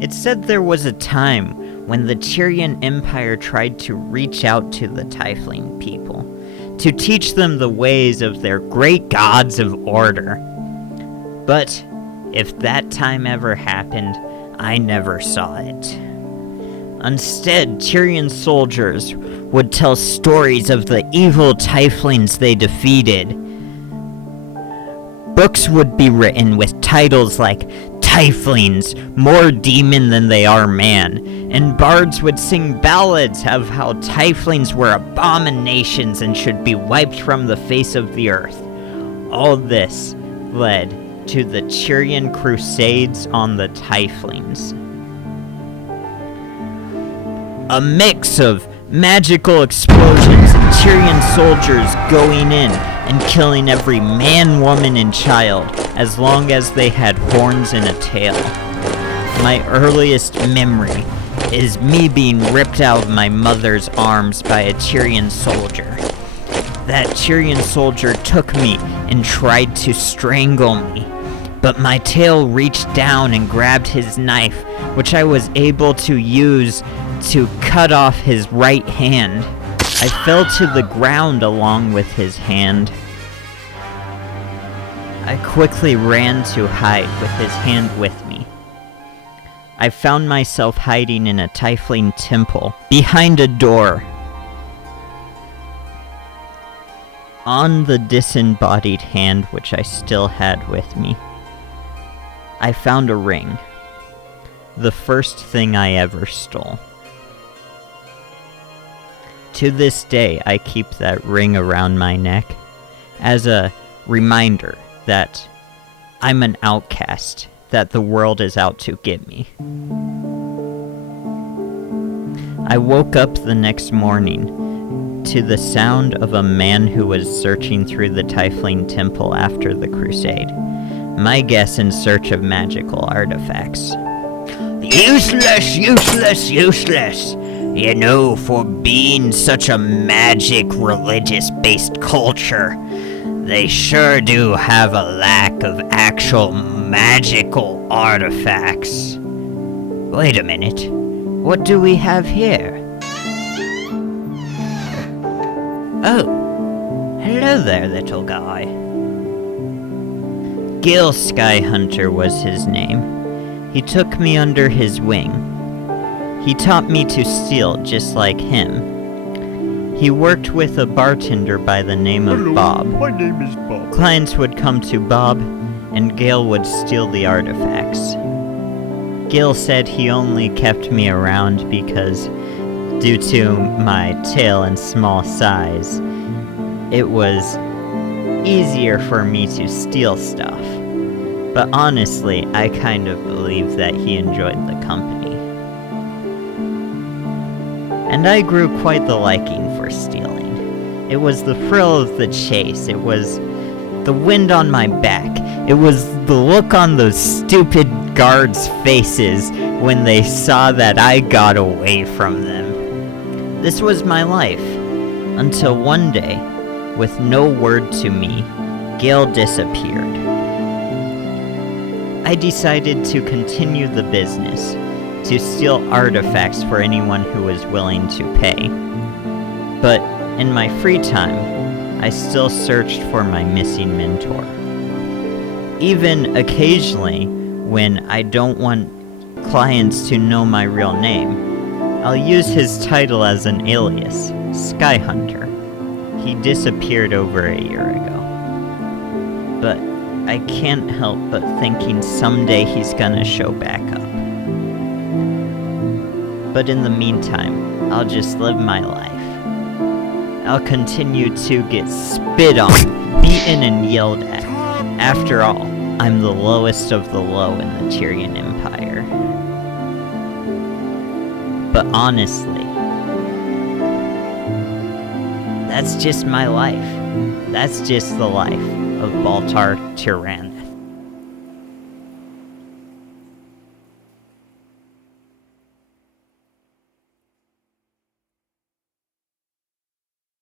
It's said there was a time when the Tyrian Empire tried to reach out to the Tiefling people, to teach them the ways of their great gods of order. But if that time ever happened, I never saw it. Instead, Tyrian soldiers would tell stories of the evil Tieflings they defeated. Books would be written with titles like Tieflings, more demon than they are man, and bards would sing ballads of how Tieflings were abominations and should be wiped from the face of the earth. All this led to the Tyrian Crusades on the Tieflings. A mix of magical explosions and Tyrian soldiers going in and killing every man, woman, and child as long as they had horns and a tail. My earliest memory is me being ripped out of my mother's arms by a Tyrian soldier. That Tyrian soldier took me and tried to strangle me, but my tail reached down and grabbed his knife, which I was able to use to cut off his right hand. I fell to the ground along with his hand. I quickly ran to hide with his hand with me. I found myself hiding in a Tiefling temple, behind a door. On the disembodied hand which I still had with me, I found a ring. The first thing I ever stole. To this day, I keep that ring around my neck as a reminder that I'm an outcast, that the world is out to get me. I woke up the next morning to the sound of a man who was searching through the Tiefling temple after the crusade. My guess in search of magical artifacts. Useless, useless, useless! You know, for being such a magic, religious-based culture, they sure do have a lack of actual magical artifacts. Wait a minute. What do we have here? Oh, hello there, little guy. Gil Skyhunter was his name. He took me under his wing. He taught me to steal just like him. He worked with a bartender by the name of Bob. My name is Bob. Clients would come to Bob, and Gil would steal the artifacts. Gil said he only kept me around because, due to my tail and small size, it was easier for me to steal stuff. But honestly, I kind of believe that he enjoyed the company. And I grew quite the liking for stealing. It was the thrill of the chase. It was the wind on my back. It was the look on those stupid guards' faces when they saw that I got away from them. This was my life. Until one day, with no word to me, Gale disappeared. I decided to continue the business, to steal artifacts for anyone who was willing to pay. But in my free time, I still searched for my missing mentor. Even occasionally, when I don't want clients to know my real name, I'll use his title as an alias, Skyhunter. He disappeared over a year ago. But I can't help but thinking someday he's gonna show back up. But in the meantime, I'll just live my life. I'll continue to get spit on, beaten, and yelled at. After all, I'm the lowest of the low in the Tyrian Empire. But honestly, that's just my life. That's just the life of Baltar Tyrann.